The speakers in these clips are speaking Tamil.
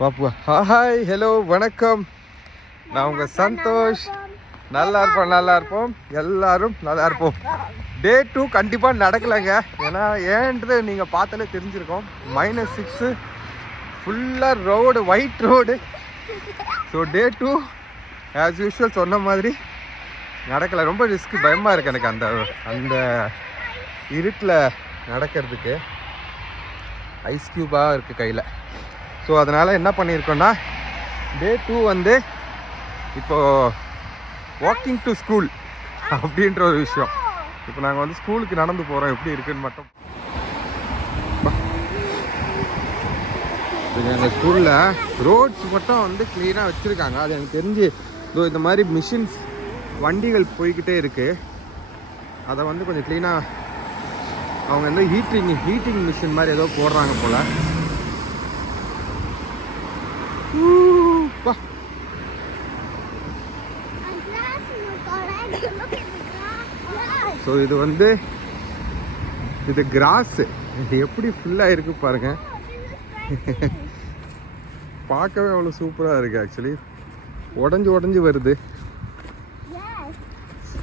பாப்பா ஹாய் ஹலோ வணக்கம். நான் உங்கள் சந்தோஷ். நல்லா இருப்போம் எல்லாரும் நல்லா இருப்போம். டே 2 கண்டிப்பாக நடக்கலைங்க. ஏன்னா ஏன்றது நீங்கள் பார்த்தாலே தெரிஞ்சிருக்கோம். -6 ஃபுல்லாக road, white road. So day 2 as usual சொன்ன மாதிரி நடக்கலை. ரொம்ப ரிஸ்க்கு, பயமாக இருக்குது எனக்கு அந்த அந்த இருட்டில் நடக்கிறதுக்கு. ஐஸ் க்யூபாக இருக்குது கையில். ஸோ அதனால் என்ன பண்ணியிருக்கோன்னா டே 2 வந்து இப்போது வாக்கிங் டு ஸ்கூல் அப்படின்ற ஒரு விஷயம். இப்போ நாங்கள் வந்து ஸ்கூலுக்கு நடந்து போகிறோம். எப்படி இருக்குன்னு மட்டும் எங்கள் ஸ்கூலில் ரோட்ஸ் மட்டும் வந்து க்ளீனாக வச்சுருக்காங்க. அது எனக்கு தெரிஞ்சு இந்த மாதிரி மிஷின்ஸ் வண்டிகள் போய்கிட்டே இருக்குது. அதை வந்து கொஞ்சம் க்ளீனாக அவங்க வந்து ஹீட்டிங் மிஷின் மாதிரி ஏதோ போடுறாங்க போல். ஸோ இது வந்து இது கிராஸு எப்படி ஃபுல்லாக இருக்கு பாருங்க. பார்க்கவே அவ்வளோ சூப்பராக இருக்குது. ஆக்சுவலி உடஞ்சி வருது.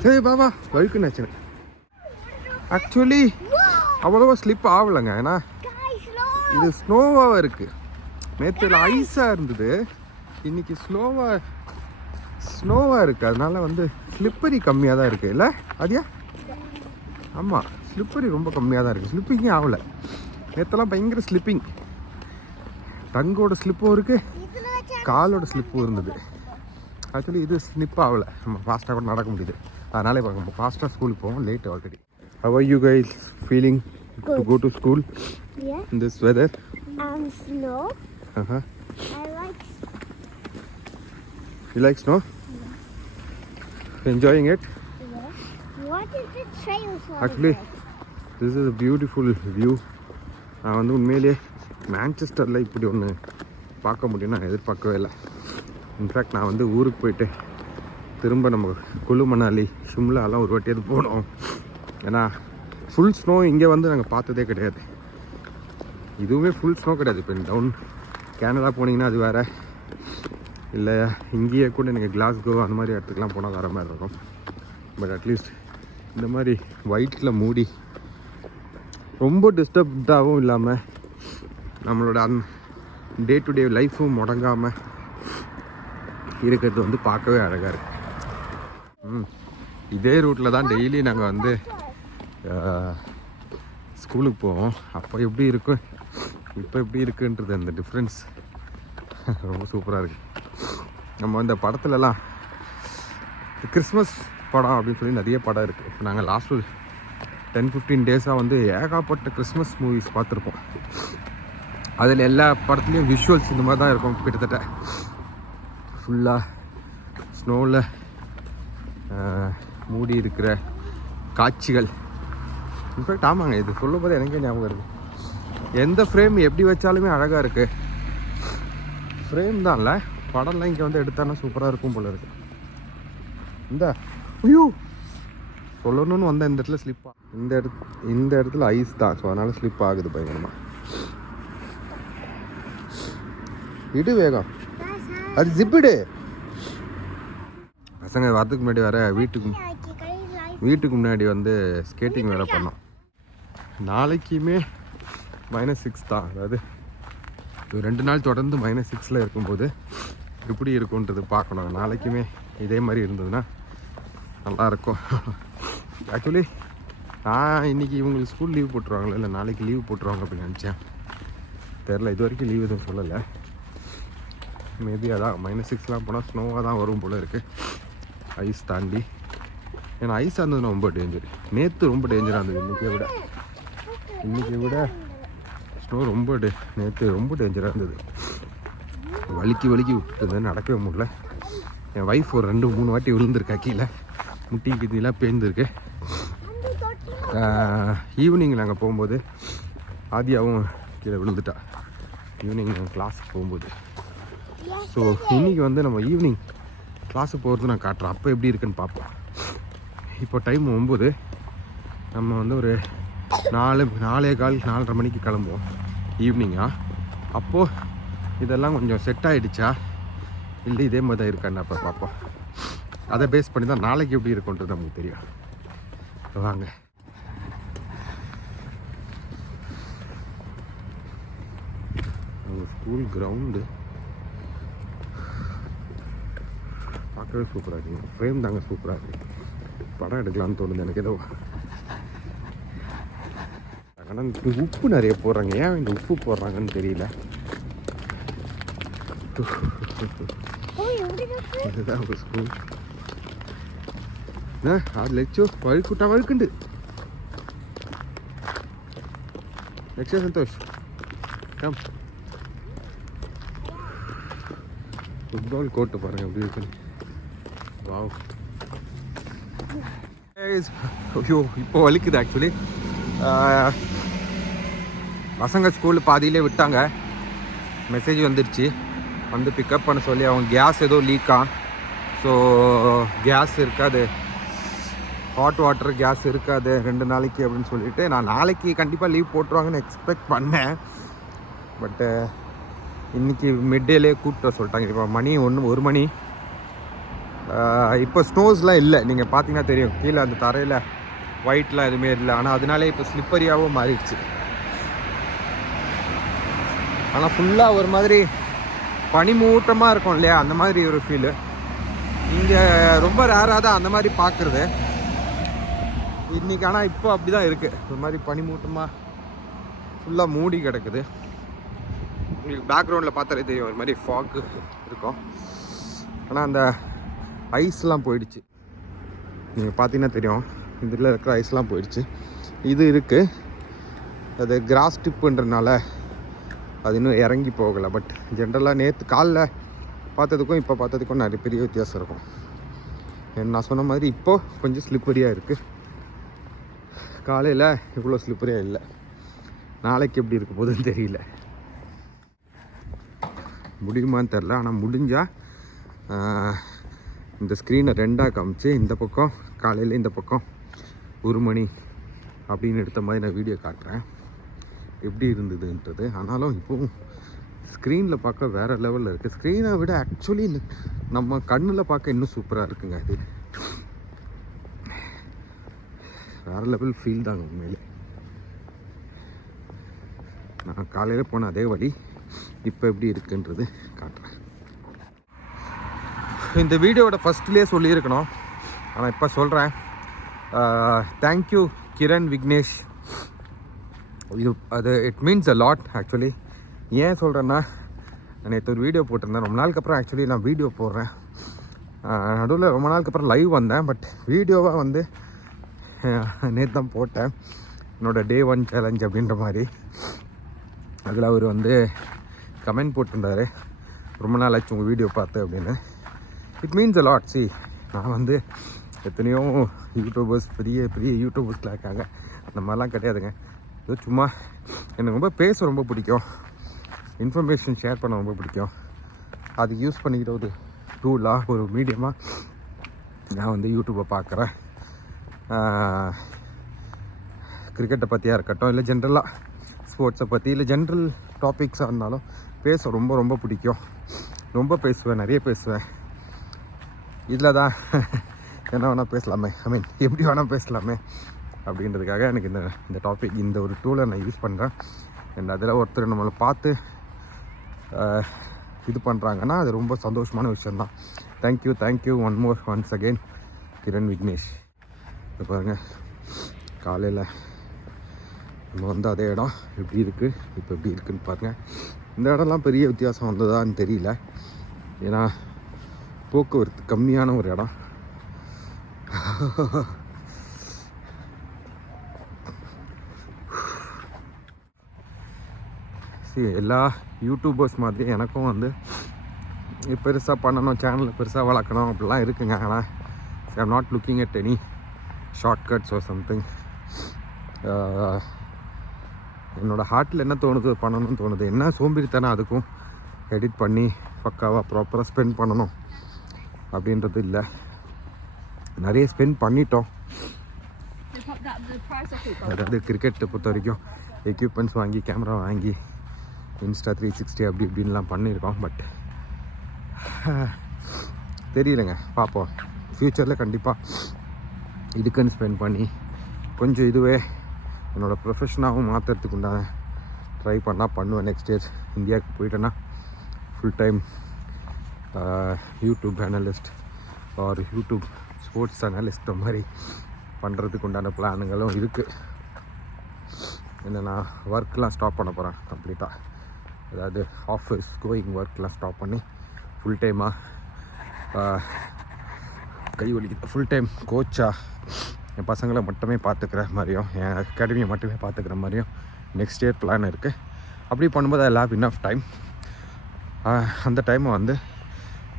சரி பாபா வழுக்குனாச்சு. ஆக்சுவலி அவ்வளோவா ஸ்லிப் ஆகலைங்க. ஏன்னா இது ஸ்னோவாக இருக்குது. நேற்று ஐஸாக இருந்தது, இன்னைக்கு ஸ்னோவாக இருக்குது. அதனால வந்து ஸ்லிப்பரி கம்மியாக தான் இருக்குது இல்லை அதியா? ஆமாம், ஸ்லிப்பரி ரொம்ப கம்மியாக தான் இருக்குது. ஸ்லிப்பிங்கே ஆகலை. நேற்றெல்லாம் பயங்கர ஸ்லிப்பிங். டங்கோட ஸ்லிப்பும் இருக்குது, காலோட ஸ்லிப்பும் இருந்தது. ஆக்சுவலி இது ஸ்லிப் ஆகலை. நம்ம ஃபாஸ்ட்டாக கூட நடக்க முடியுது. அதனால இப்போ நம்ம ஃபாஸ்ட்டாக ஸ்கூலுக்கு போவோம். Late already. How are you guys feeling to go to school in this weather? Snow. Uh-huh. I like. You like snow? Enjoying it? Yes. What is the trail for? Actually, this is a beautiful view. நான் வந்து உண்மையிலேயே மான்செஸ்டரில் இப்படி ஒன்று பார்க்க முடியும் நான் எதிர்பார்க்கவே இல்லை. இன்ஃபேக்ட் நான் வந்து ஊருக்கு போயிட்டு திரும்ப நம்ம குழு மணாலி ஷிம்லாலாம் ஒரு வாட்டியாவது போனோம். ஏன்னா ஃபுல் ஸ்னோ இங்கே வந்து நாங்கள் பார்த்ததே கிடையாது. இதுவுமே ஃபுல் ஸ்னோ கிடையாது. இப்போ டவுன் கேனடா போனீங்கன்னா அது வேறு, இல்லை இங்கேயே கூட எனக்கு கிளாஸ்கோ அந்த மாதிரி இடத்துக்குலாம் போனால் வேறு மாதிரி இருக்கும். பட் அட்லீஸ்ட் இந்த மாதிரி ஒயிட்டில் மூடி ரொம்ப டிஸ்டர்ப்டாகவும் இல்லாமல் நம்மளோட டே டு டே லைஃப்பும் முடங்காமல் இருக்கிறது வந்து பார்க்கவே அழகாக இருக்குது. இதே ரூட்டில் தான் டெய்லி நாங்கள் வந்து ஸ்கூலுக்கு போவோம். அப்போ எப்படி இருக்கும், இப்போ எப்படி இருக்குன்றது அந்த டிஃப்ரென்ஸ் ரொம்ப சூப்பராக இருக்குது. நம்ம இந்த படத்துலலாம் கிறிஸ்மஸ் படம் அப்படின்னு சொல்லி நிறைய படம் இருக்குது. இப்போ நாங்கள் லாஸ்ட் ஒரு 10-15 டேஸாக வந்து ஏகப்பட்ட கிறிஸ்மஸ் மூவிஸ் பார்த்துருப்போம். அதில் எல்லா படத்துலேயும் விஷுவல்ஸ் இந்த மாதிரி தான் இருக்கும். கிட்டத்தட்ட ஃபுல்லாக ஸ்னோவில் மூடி இருக்கிற காட்சிகள். இன்ஃபேக்ட் ஆமாங்க, இது சொல்லும் போது எனக்கே ஞாபகம் இருக்குது. எந்த ஃப்ரேம் எப்படி வச்சாலுமே அழகாக இருக்குது. ஃப்ரேம் தான்ல, படம்லாம் இங்கே வந்து எடுத்தானா சூப்பராக இருக்கும் போல இருக்குது. ஐயோ சொல்லணும்னு வந்தால் இந்த இடத்துல ஸ்லிப் இந்த இடத்துல ஐஸ் தான். ஸோ அதனால் ஸ்லிப் ஆகுது பயங்கரமாக. இடு வேகம், அது ஜிப்பிடு. பசங்க வரதுக்கு முன்னாடி வேறு வீட்டுக்கு முன்னாடி வந்து ஸ்கேட்டிங் வேறு பண்ணோம். நாளைக்குமே -6 தான். அதாவது 2 நாள் தொடர்ந்து -6ல் இருக்கும்போது எப்படி இருக்குன்றது பார்க்கணும். நாளைக்குமே இதே மாதிரி இருந்ததுன்னா நல்லாயிருக்கும். ஆக்சுவலி நான் இன்றைக்கி இவங்களுக்கு ஸ்கூல் லீவ் போட்டுருவாங்களோ இல்லை நாளைக்கு லீவ் போட்டுருவாங்க அப்படின்னு நினச்சேன். தெரில, இது வரைக்கும் லீவ் எதுவும் சொல்லலை. மேபி அதான் -6லாம் போனால் ஸ்னோவாக தான் வரும் போல் இருக்குது, ஐஸ் தாண்டி. ஏன்னா ஐஸாக இருந்ததுன்னா ரொம்ப டேஞ்சர். நேற்று ரொம்ப டேஞ்சராக இருந்தது. இன்றைக்கி விட ஸ்னோ ரொம்ப நேற்று ரொம்ப டேஞ்சராக இருந்தது. வலிக்கி விட்டுட்டு நடக்கவே முடியல. என் ஒய்ஃப் ஒரு 2-3 வாட்டி விழுந்திருக்கா கீழே. முட்டி கிட்டிலாம் பேர்ந்துருக்கு. ஈவினிங் நாங்கள் போகும்போது ஆதியாவும் கீழே விழுந்துட்டா ஈவினிங் கிளாஸுக்கு போகும்போது. ஸோ இன்றைக்கி வந்து நம்ம ஈவினிங் கிளாஸுக்கு போகிறது நான் காட்டுறேன். அப்போ எப்படி இருக்குன்னு பார்ப்போம். இப்போ டைம் 9. நம்ம வந்து ஒரு 4:15 4:30 மணிக்கு கிளம்புவோம் ஈவினிங்காக. அப்போது இதெல்லாம் கொஞ்சம் செட் ஆகிடுச்சா இல்லை இதே மாதிரி தான் இருக்கான்னு அப்போ பார்ப்போம். அதை பேஸ் பண்ணி தான் நாளைக்கு எப்படி இருக்குன்றது நமக்கு தெரியும். வாங்க. ஸ்கூல் கிரவுண்டு பார்க்கவே சூப்பராக இருக்குங்க. ஃப்ரேம் தாங்க சூப்பராக இருக்குது. படம் எடுக்கலான்னு தோணுது எனக்கு ஏதோ. ஆனால் உப்பு நிறைய போடுறாங்க. ஏன் இந்த உப்பு போடுறாங்கன்னு தெரியல. இதுதான் ஒரு ஸ்கூல். அது லெச்சோ வழுக்குட்டா வழுக்குண்டு. லெக்ஷா சந்தோஷ் கம். ஃபுட்பால் கோர்ட்டு பாருங்கள் எப்படி இருக்குன்னு. வாவ். ஐயோ இப்போ வலிக்குது ஆக்சுவலி. பசங்க ஸ்கூலில் பாதியிலே விட்டாங்க. மெசேஜ் வந்துடுச்சு வந்து பிக்கப் பண்ண சொல்லி. அவங்க கேஸ் ஏதோ லீக்கா. ஸோ கேஸ் இருக்காது, ஹாட் வாட்டர் கேஸ் இருக்காது 2 நாளைக்கு அப்படின்னு சொல்லிட்டு நான் நாளைக்கு கண்டிப்பாக லீவ் போட்டுருவாங்கன்னு எக்ஸ்பெக்ட் பண்ணேன். பட்டு இன்றைக்கி மிட்டேலே கூப்பிட்டு சொல்லிட்டாங்க. இப்போ மணி 1 மணி. இப்போ ஸ்னோஸ்லாம் இல்லை. நீங்கள் பார்த்தீங்கன்னா தெரியும் கீழே அந்த தரையில் ஒயிட்லாம் எதுவுமே இல்லை. ஆனால் அதனாலே இப்போ ஸ்லிப்பரியாகவும் மாறிடுச்சு. ஆனால் ஃபுல்லாக ஒரு மாதிரி பனிமூட்டமாக இருக்கும் இல்லையா, அந்த மாதிரி ஒரு ஃபீலு. இங்கே ரொம்ப ரேராக தான் அந்த மாதிரி பார்க்குறது இன்றைக்கி. ஆனால் இப்போ அப்படி தான் இருக்குது. ஒரு மாதிரி பனிமூட்டமாக ஃபுல்லாக மூடி கிடக்குது. உங்களுக்கு பேக்ரவுண்டில் பார்த்தாலே தெரியும் ஒரு மாதிரி ஃபாக் இருக்கும். ஆனால் அந்த ஐஸ்லாம் போயிடுச்சு. நீங்கள் பார்த்தீங்கன்னா தெரியும் இதில் இருக்கிற ஐஸ்லாம் போயிடுச்சு. இது இருக்குது, அது கிராஸ் டிப்புன்றனால அது இன்னும் இறங்கி போகலை. பட் ஜென்ரலாக நேற்று காலைல பார்த்ததுக்கும் இப்போ பார்த்ததுக்கும் நிறைய பெரிய வித்தியாசம் இருக்கும். நான் சொன்ன மாதிரி இப்போது கொஞ்சம் ஸ்லிப்பரியாக இருக்குது. காலையில் இவ்வளோ ஸ்லிப்பரியாக இல்லை. நாளைக்கு எப்படி இருக்க போதுன்னு தெரியல. முடியுமான்னு தெரில. ஆனால் முடிஞ்சால் இந்த ஸ்க்ரீனை 2ஆக காமிச்சு இந்த பக்கம் காலையில் இந்த பக்கம் 1 மணி அப்படின்னு எடுத்த மாதிரி நான் வீடியோ காட்டுறேன் எப்படி இருந்ததுன்றது. ஆனாலும் இப்போவும் ஸ்க்ரீனில் பார்க்க வேறு லெவலில் இருக்குது. ஸ்க்ரீனை விட ஆக்சுவலி நம்ம கண்ணில் பார்க்க இன்னும் சூப்பராக இருக்குங்க. அது வேறு லெவல் ஃபீல் தாங்க உண்மையிலே. நான் காலையில் போன அதே வழி இப்போ எப்படி இருக்குன்றது காட்டுறேன். இந்த வீடியோவோட ஃபஸ்ட்லேயே சொல்லியிருக்கணும், ஆனால் இப்போ சொல்கிறேன். தேங்க்யூ கிரண் விக்னேஷ். இது அது it means a lot actually. ஏன் சொல்கிறேன்னா, நேற்று ஒரு வீடியோ போட்டிருந்தேன். ரொம்ப நாளுக்கு அப்புறம் ஆக்சுவலி நான் வீடியோ போடுறேன். நடுவில் ரொம்ப நாளுக்கு அப்புறம் லைவ் வந்தேன். பட் வீடியோவாக வந்து நேற்று தான் போட்டேன். என்னோடய Day 1 சேலஞ்ச் அப்படின்ற மாதிரி. அதில் அவர் வந்து கமெண்ட் போட்டிருந்தார், ரொம்ப நாள் ஆச்சு உங்கள் வீடியோ பார்த்து அப்படின்னு. It means a lot. C, நான் வந்து எத்தனையோ யூடியூபர்ஸ் பெரிய பெரிய யூடியூபர்ஸ்லாம் இருக்காங்க. அந்த மாதிரிலாம் கிடையாதுங்க. இது சும்மா எனக்கு ரொம்ப பேச ரொம்ப பிடிக்கும், இன்ஃபர்மேஷன் ஷேர் பண்ண ரொம்ப பிடிக்கும். அது யூஸ் பண்ணிக்கிற ஒரு டூலாக ஒரு மீடியமாக நான் வந்து யூடியூப்பை பார்க்குறேன். கிரிக்கெட்டை பற்றியாக இருக்கட்டும், இல்லை ஜென்ரலாக ஸ்போர்ட்ஸை பற்றி, இல்லை ஜென்ரல் டாபிக்ஸாக இருந்தாலும் பேச ரொம்ப ரொம்ப பிடிக்கும். ரொம்ப பேசுவேன், நிறைய பேசுவேன். இதில் தான் என்ன வேணால் பேசலாமே, எப்படி வேணால் பேசலாமே அப்படின்றதுக்காக எனக்கு இந்த டாபிக், இந்த ஒரு டூலை நான் யூஸ் பண்ணுறேன். அண்ட் அதில் ஒருத்தர் நம்மளை பார்த்து இது பண்ணுறாங்கன்னா அது ரொம்ப சந்தோஷமான விஷயந்தான். Thank you once again Kiran Vignesh. இப்போ பாருங்கள், காலையில் நம்ம வந்து அதே இடம் எப்படி இருக்குது, இப்போ எப்படி இருக்குதுன்னு பாருங்கள். இந்த இடம்லாம் பெரிய வித்தியாசம் வந்ததான்னு தெரியல, ஏன்னா போக்குவரத்து கம்மியான ஒரு இடம். சரி, எல்லா யூடியூபர்ஸ் மாதிரி எனக்கும் வந்து பெருசாக பண்ணணும், சேனலை பெருசாக வளர்க்கணும் அப்படிலாம் இருக்குங்க. ஆனால் I am not looking at any shortcuts or something. என்னோடய ஹார்ட்டில் என்ன தோணுது பண்ணணும்னு தோணுது. என்ன சோம்பேறித்தனம் அதுக்கும் எடிட் பண்ணி பக்காவாக ப்ராப்பராக ஸ்பெண்ட் பண்ணணும் அப்படின்றது இல்லை. நிறைய ஸ்பெண்ட் பண்ணிட்டோம். அதாவது கிரிக்கெட்டை பொறுத்த வரைக்கும் எக்யூப்மெண்ட்ஸ் வாங்கி, கேமரா வாங்கி, இன்ஸ்டா 360 அப்படி இப்படின்லாம் பண்ணியிருக்கோம். பட் தெரியலைங்க, பார்ப்போம். ஃப்யூச்சரில் கண்டிப்பாக இதுக்குன்னு ஸ்பெண்ட் பண்ணி கொஞ்சம் இதுவே என்னோடய ப்ரொஃபஷனாகவும் மாற்றுறதுக்கு உண்டான ட்ரை பண்ணுவேன். நெக்ஸ்ட் இயர் இந்தியாவுக்கு போயிட்டேன்னா full time YouTube analyst or YouTube sports analyst மாதிரி பண்ணுறதுக்கு உண்டான பிளானுங்களும் இருக்குது. என்னென்னா ஒர்க்லாம் ஸ்டாப் பண்ண போகிறேன் கம்ப்ளீட்டாக. அதாவது ஆஃபீஸ் கோயிங் ஒர்க்லாம் ஸ்டாப் பண்ணி ஃபுல் டைமாக கை வலிக்குது ஃபுல் டைம் கோச்சாக என் பசங்களை மட்டுமே பார்த்துக்கிற மாதிரியும் என் அகாடமியை மட்டுமே பார்த்துக்கிற மாதிரியும் நெக்ஸ்ட் இயர் பிளான் இருக்குது. அப்படி பண்ணும்போது ஐ ஹேவ் இனஃப் டைம். அந்த டைமை வந்து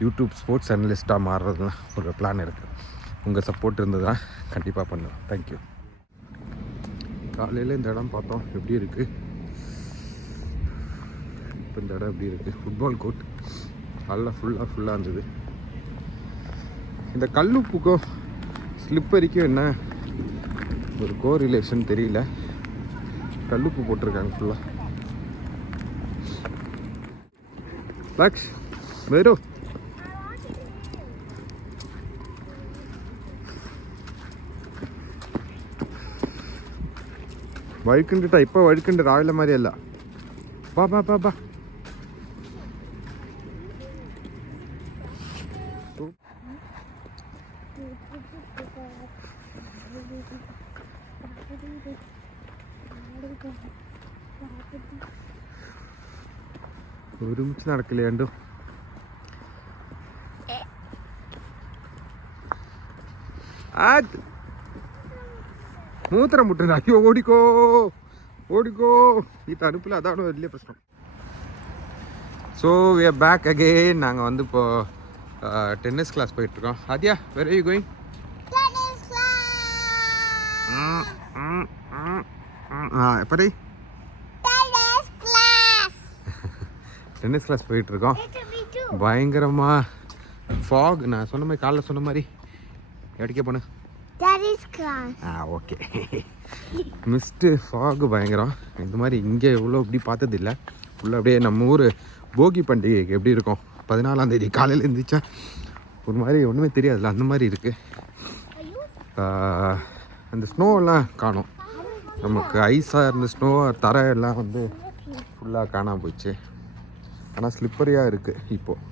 யூடியூப் ஸ்போர்ட்ஸ் அனலிஸ்ட்டாக மாறுறதுலாம் ஒரு பிளான் இருக்குது. உங்கள் சப்போர்ட் இருந்ததுன்னா கண்டிப்பாக பண்ணுவேன். தேங்க்யூ. காலையில் இந்த இடம் பார்த்தோம் எப்படி இருக்குது. இப்போ இந்த இடம் எப்படி இருக்குது. ஃபுட்பால் கோர்ட் நல்லா ஃபுல்லாக இருந்தது. இந்த கல்லுப்புக்கும் ஸ்லிப்பரிக்கும் என்ன ஒரு கோரிலேஷன் தெரியல. கல்லுப்பு போட்டிருக்காங்க ஃபுல்லாக. லக்ஷ் வேறு വഴുക്കുണ്ടിട്ടാ. ഇപ്പോൾ വഴുക്കുണ്ട്, രാവിലെ മാതിരിയല്ല. ബാ ബാ ബാ ബാ. ഒരുമിച്ച് നടക്കില്ല രണ്ടും. മൂത്രം മുട്ടുന്ന. അയ്യോ ഓടിക്കോ ഓടിക്കോ. ഈ തണുപ്പിൽ അതാണ് വലിയ പ്രശ്നം. So we are back again. நாங்கள் வந்து இப்போ டென்னிஸ் கிளாஸ் போயிட்டுருக்கோம். Aadhya, where are you going? எப்படி டென்னிஸ் கிளாஸ் போயிட்டுருக்கோம். பயங்கரமாக ஃபாக். நான் சொன்ன மாதிரி காலைல சொன்ன மாதிரி எடிக்க போன ஓகே. மிஸ்ட்டு ஃபாகு பயங்கரம். இந்த மாதிரி இங்கே எவ்வளோ இப்படி பார்த்ததில்லை. ஃபுல்லாக அப்படியே நம்ம ஊர் போகி பண்டிகைக்கு எப்படி இருக்கும் 14ஆம் தேதி காலையில் இருந்துச்சா ஒரு மாதிரி ஒன்றுமே தெரியாதுல்ல, அந்த மாதிரி இருக்குது. அந்த ஸ்னோவெல்லாம் காணும். நமக்கு ஐஸாக இருந்த ஸ்னோ தரை எல்லாம் வந்து ஃபுல்லாக காணாமல் போச்சு. ஆனால் ஸ்லிப்பரியாக இருக்குது இப்போது.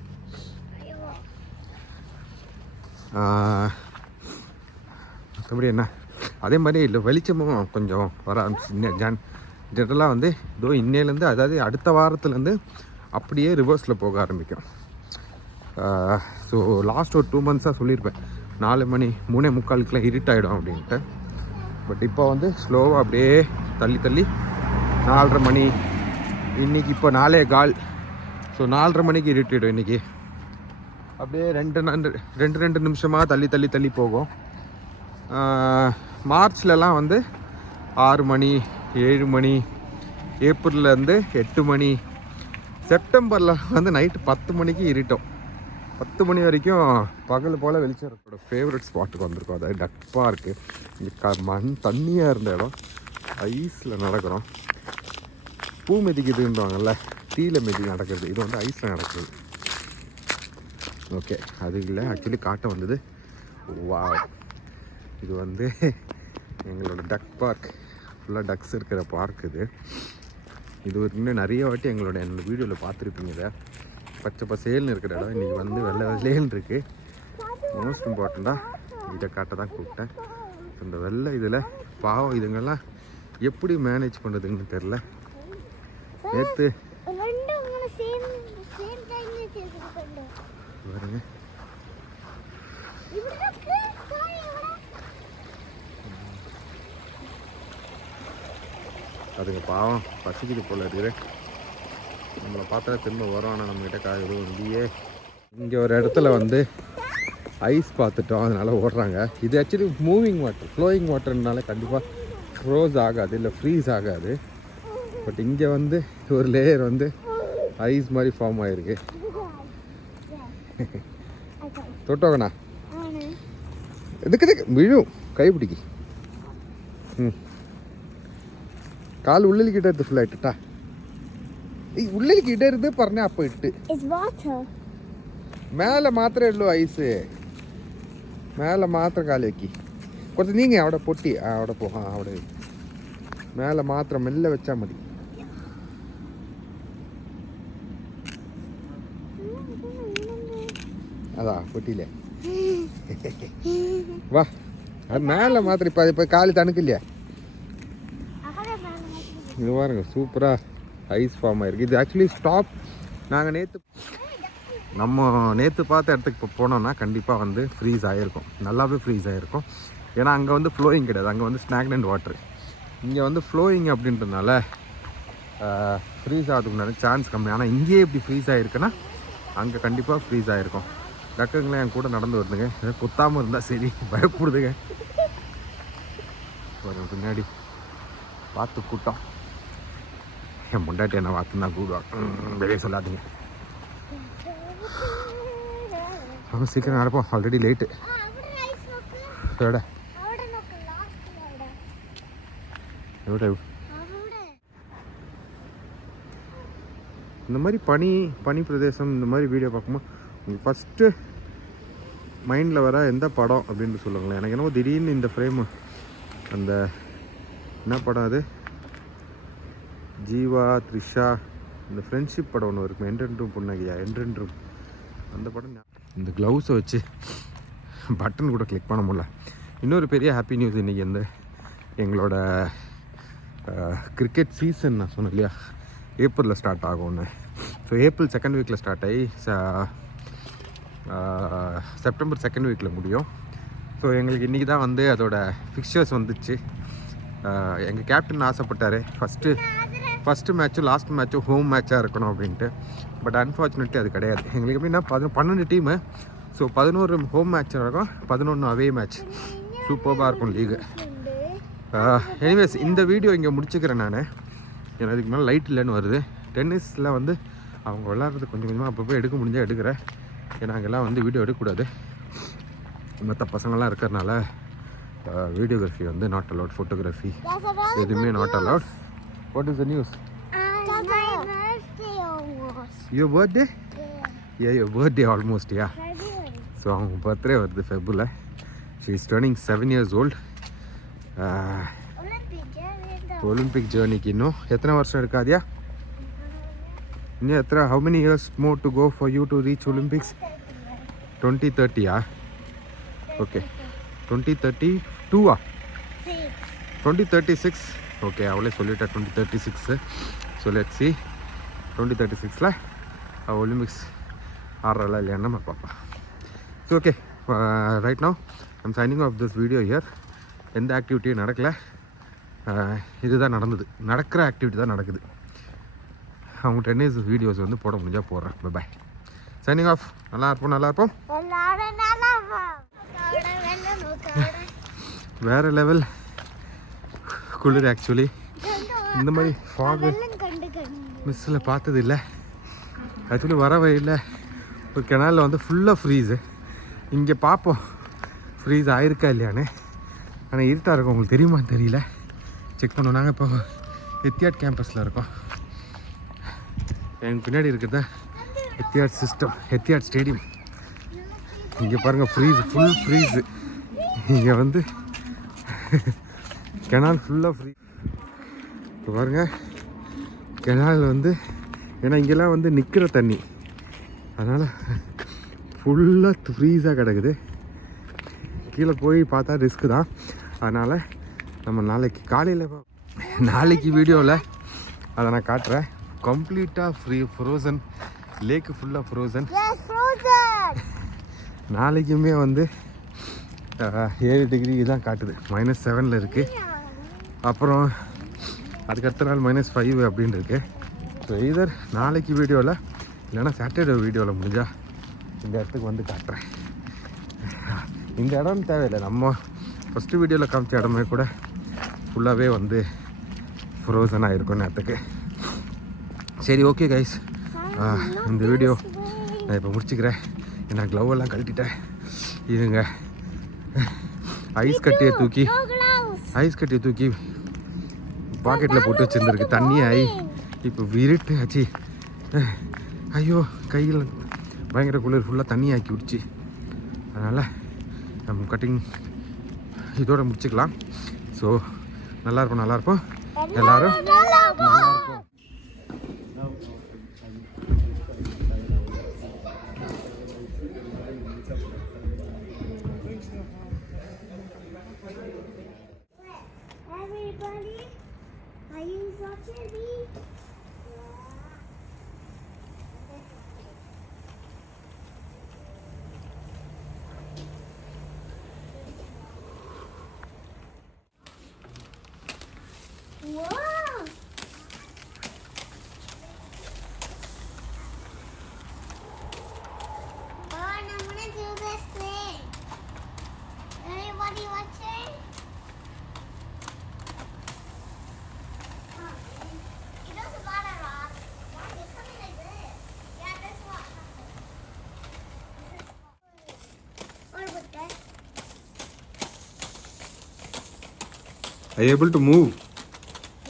மற்றபடி என்ன அதே மாதிரி இல்லை, வெளிச்சமும் கொஞ்சம் வர ஆரம்பிச்சு. ஜென்ரலாக வந்து இதோ இன்னையிலேருந்து, அதாவது அடுத்த வாரத்துலேருந்து அப்படியே ரிவர்ஸில் போக ஆரம்பிக்கும். ஸோ லாஸ்ட் ஒரு 2 மந்த்ஸாக சொல்லியிருப்பேன் 4 மணி 3:45 இருட்டாயிடும் அப்படின்ட்டு. பட் இப்போ வந்து ஸ்லோவாக அப்படியே தள்ளி 4:30 மணி. இன்றைக்கி இப்போ 4:15. ஸோ 4:30 மணிக்கு இருட்டிடும் இன்றைக்கி. அப்படியே 2 நிமிஷமாக தள்ளி போகும். மார்ச்லலாம் வந்து 6 மணி 7 மணி, ஏப்ரல்லேருந்து 8 மணி, செப்டம்பரில் வந்து நைட்டு 10 மணிக்கு இருட்டும். 10 மணி வரைக்கும் பகல் போல் வெளிச்சம் இருக்கோட ஃபேவரட் ஸ்பாட்டுக்கு வந்திருக்கோம். அதாவது டக் பார்க்கு. இங்கே மண் தண்ணியாக இருந்த இடம். ஐஸில் நடக்கிறோம். பூ மிதிக்குதுன்றாங்கல்ல, டீல மிதி நடக்கிறது. இது வந்து ஐஸில் நடக்கிறது. ஓகே, அது இல்லை, ஆக்சுவலி காட்ட வந்தது. வா, இது வந்து எங்களோட டக் பார்க். ஃபுல்லாக டக்ஸ் இருக்கிற பார்க் இது. இது இன்னும் நிறைய வாட்டி எங்களோட வீடியோவில் பார்த்துருப்பீங்க. இதை பச்சை பசேல்னு இருக்கிற இடம் இன்றைக்கி வந்து வெள்ளை வெள்ளையல்னு இருக்குது. மோஸ்ட் இம்பார்ட்டண்ட்டாக இதை காட்ட தான் கூப்பிட்டேன். இந்த வெள்ளை இதில் பாவம் இதுங்கெல்லாம் எப்படி மேனேஜ் பண்ணுறதுன்னு தெரில. நேற்று பாருங்க, அதுங்க பாவம் பசிக்குது போல இருக்குது. நம்மளை பார்த்தா திரும்ப வரும். ஆனால் நம்மகிட்ட காய்கறி இல்லையே. இங்கே ஒரு இடத்துல வந்து ஐஸ் பார்த்துட்டோம், அதனால் ஓடுறாங்க. இது ஆக்சுவலி மூவிங் வாட்டர், ஃப்ளோயிங் வாட்டர்னால கண்டிப்பாக ஃப்ரோஸ் ஆகாது, இல்லை ஃப்ரீஸ் ஆகாது. பட் இங்கே வந்து ஒரு லேயர் வந்து ஐஸ் மாதிரி ஃபார்ம் ஆகிருக்கு. தொட்டோங்கண்ணா எதுக்கு விழும் கைப்பிடிக்கி. கால் உள்ளிக்கிட்ட எடுத்து ஃபுல் ஆகிட்டுட்டா. ഉള്ളിലേക്ക് ഇടരുത് പറഞ്ഞ അപ്പൊ ഇട്ട് It's water. മേലെ മാത്രമേ ഉള്ളൂ ഐസ് മേലെ മാത്രം കാല് വെക്കി കുറച്ച് നീങ്ങ അവിടെ പൊട്ടി അവിടെ പോ അവിടെ മേലെ മാത്രം മെല്ലെ വെച്ചാൽ മതി അതാ പൊട്ടിയില്ലേ വാ அது மேலே மாத்திரம் இப்போ காலு தணுக்கில்லையா இது பாருங்க சூப்பராக ஐஸ் ஃபார்ம் ஆயிருக்கு இது ஆக்சுவலி ஸ்டாப் நாங்கள் நேற்று பார்த்த இடத்துக்கு இப்போ போனோம்னா கண்டிப்பாக வந்து ஃப்ரீஸ் ஆகிருக்கும் நல்லாவே ஃப்ரீஸ் ஆகிருக்கும் ஏன்னா அங்கே வந்து ஃப்ளோயிங் கிடையாது அங்கே வந்து ஸ்டாக்னன்ட் வாட்ரு இங்கே வந்து ஃப்ளோயிங் அப்படின்றதுனால ஃப்ரீஸ் ஆகிறதுக்கு நிறைய சான்ஸ் கம்மி ஆனால் இங்கேயே இப்படி ஃப்ரீஸ் ஆகிருக்குன்னா அங்கே கண்டிப்பாக ஃப்ரீஸ் ஆகிருக்கும் டக்குங்களே என் கூட நடந்து வருதுங்க ஏதாவது கொத்தாமல் இருந்தால் சரி பயப்படுதுங்க பின்னாடி வாத்து கூட்டம் என் முண்டாட்டி என்ன வாத்துன்னா கூடுவாங்க வெளியே சொல்லாதீங்க அவங்க சீக்கிரம் நடப்போம் ஆல்ரெடி லேட்டு எവിടെ எവിടെ இந்த மாதிரி பனி பிரதேசம் இந்த மாதிரி வீடியோ பார்க்கும்போது உங்களுக்கு ஃபஸ்ட்டு மைண்டில் வர எந்த படம் அப்படின்னு சொல்லுங்களேன் எனக்கு என்னவோ திடீர்னு இந்த ஃப்ரேமு அந்த என்ன படம் அது ஜீவா த்ரிஷா இந்த ஃப்ரெண்ட்ஷிப் படம் ஒன்று இருக்கும் என்றென்றும் புன்னகையா என்றென்றும் அந்த படம் இந்த க்ளவுஸை வச்சு பட்டன் கூட கிளிக் பண்ண முடியல இன்னொரு பெரிய ஹாப்பி நியூஸ் இன்றைக்கி வந்து எங்களோட கிரிக்கெட் சீசன் நான் சொன்னேன் இல்லையா ஏப்ரலில் ஸ்டார்ட் ஆகும்னு ஸோ ஏப்ரல் செகண்ட் வீக்கில் ஸ்டார்ட் ஆகி செப்டம்பர் செகண்ட் வீக்கில் முடியும் ஸோ எங்களுக்கு இன்றைக்கி தான் வந்து அதோட ஃபிக்சர்ஸ் வந்துச்சு எங்கள் கேப்டன் ஆசைப்பட்டார் ஃபஸ்ட்டு மேட்ச்சும் லாஸ்ட் மேட்ச்சும் ஹோம் மேட்சாக இருக்கணும் அப்படின்ட்டு பட் அன்ஃபார்ச்சுனேட்லி அது கிடையாது எங்களுக்கு எப்படின்னா 12 டீமு ஸோ 11 ஹோம் மேட்ச் இருக்கும் 11 அவே மேட்ச் சூப்பராக இருக்கும் லீகு எனிவேஸ் இந்த வீடியோ இங்கே முடிச்சுக்கிறேன் நான் ஏன்னா அதுக்கு மேலே லைட் இல்லைன்னு வருது டென்னிஸில் வந்து அவங்க விளாட்றது கொஞ்சம் கொஞ்சமாக அப்பப்போ எடுக்க முடிஞ்சால் எடுக்கிறேன் ஏன்னா அங்கெல்லாம் வந்து வீடியோ எடுக்கக்கூடாது மற்ற பசங்கள்லாம் இருக்கிறதுனால வீடியோகிராஃபி வந்து நாட் அலவுட் ஃபோட்டோகிராஃபி எதுவுமே not allowed what is the news your birthday your birthday almost yeah so அவங்க பர்த்டே வருது ஃபெப்ரவரியில் she is turning 7 years old Olympic ஜேர்னிக்கு இன்னும் எத்தனை வருஷம் இருக்காதியா இன்னும் எத்தனை how many years more to go for you to reach Olympics 2030 okay 2032 2036 okay அவளே சொல்லிட்டா 2036 ஸோ லெட்ஸ் see 2036ல ஒலிம்பிக்ஸ் ஆடுறல இல்லையா நம்ம பாப்பா so okay right now I'm signing off this video here எந்த ஆக்டிவிட்டியும் நடக்கலை இதுதான் நடந்தது நடக்கிற ஆக்டிவிட்டி தான் நடக்குது அவங்க டென்னிஸ் வீடியோஸ் வந்து போட முடிஞ்சால் போடுறேன் பாய் சைனிங் ஆஃப் நல்லா இருப்போம் வேறு லெவல் குளிர் ஆக்சுவலி இந்த மாதிரி ஃபாகு மிஸ்ஸில் பார்த்தது இல்லை ஆக்சுவலி வர வழியில் ஒரு கெனாலில் வந்து ஃபுல்லாக ஃப்ரீஸு இங்கே பார்ப்போம் ஃப்ரீஸ் ஆயிருக்கா இல்லையான்னு ஆனால் இருட்டாக இருக்கும் உங்களுக்கு தெரியுமான்னு தெரியல செக் பண்ணோம் நாங்கள் இப்போ எத்தியாட் கேம்பஸில் இருக்கோம் எனக்கு பின்னாடி இருக்கிறது எத்தியாட் ஸ்டேடியம் இங்கே பாருங்கள் ஃபுல் ஃப்ரீஸு இங்கே வந்து கெனால் ஃபுல்லாக ஃப்ரீ இப்போ பாருங்கள் கெனால் வந்து ஏன்னா இங்கெல்லாம் வந்து நிற்கிற தண்ணி அதனால் ஃபுல்லாக ஃப்ரீஸாக கிடக்குது கீழே போய் பார்த்தா ரிஸ்க்கு தான் அதனால் நம்ம நாளைக்கு வீடியோவில் அதை நான் காட்டுறேன் கம்ப்ளீட்டாக ஃப்ரோசன் லேக்கு ஃபுல்லாக ஃப்ரோசன் நாளைக்குமே வந்து 7 டிகிரி தான் காட்டுது -7 இருக்குது அப்புறம் அதுக்கடுத்த நாள் -5 அப்படின்னு இருக்குது ஸோ இதர் நாளைக்கு வீடியோவில் இல்லைன்னா சாட்டர்டே வீடியோவில் முடிஞ்சால் இந்த இடத்துக்கு வந்து காட்டுறேன் இந்த இடம் தேவையில்லை நம்ம ஃபஸ்ட்டு வீடியோவில் காமிச்ச இடமே கூட ஃபுல்லாகவே வந்து ஃப்ரோசனாக இருக்கும் நேரத்துக்கு சரி ஓகே கைஸ் இந்த வீடியோ நான் இப்போ முடிச்சுக்கிறேன் ஏன்னா க்ளவெல்லாம் கழட்டிட்டேன் இதுங்க ஐஸ் கட்டியை தூக்கி பாக்கெட்டில் போட்டு வச்சுருந்துருக்கு தண்ணி ஆகி இப்போ விருட்டு ஆச்சு ஐயோ கையில் பயங்கர குளிர் ஃபுல்லாக தண்ணி ஆக்கி விடுச்சு. அதனால் நம்ம கட்டிங் இதோட முடிச்சுக்கலாம். ஸோ நல்லாயிருக்கும் எல்லோரும் நல்லாயிருக்கும். Everybody, are you watching me? Whoa! Oh, I'm gonna do this thing. Everybody watching? It doesn't matter, Rob. Why are you coming like this? Yeah, this one. What about that? Are you able to move?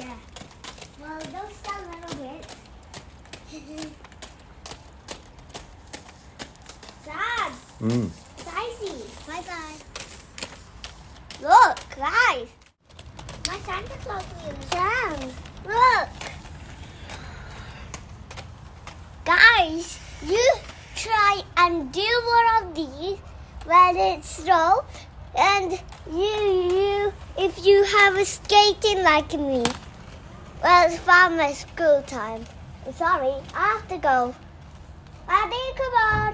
Yeah. Well, just a little bit. Dad, Dicey. Bye-bye. Look, guys. My Santa Claus is Sam. Look. Guys, you try and do one of these when it's snow, and you if you have a skating like me. Well, it's farmer school time. I'm sorry, I have to go. Daddy, come on.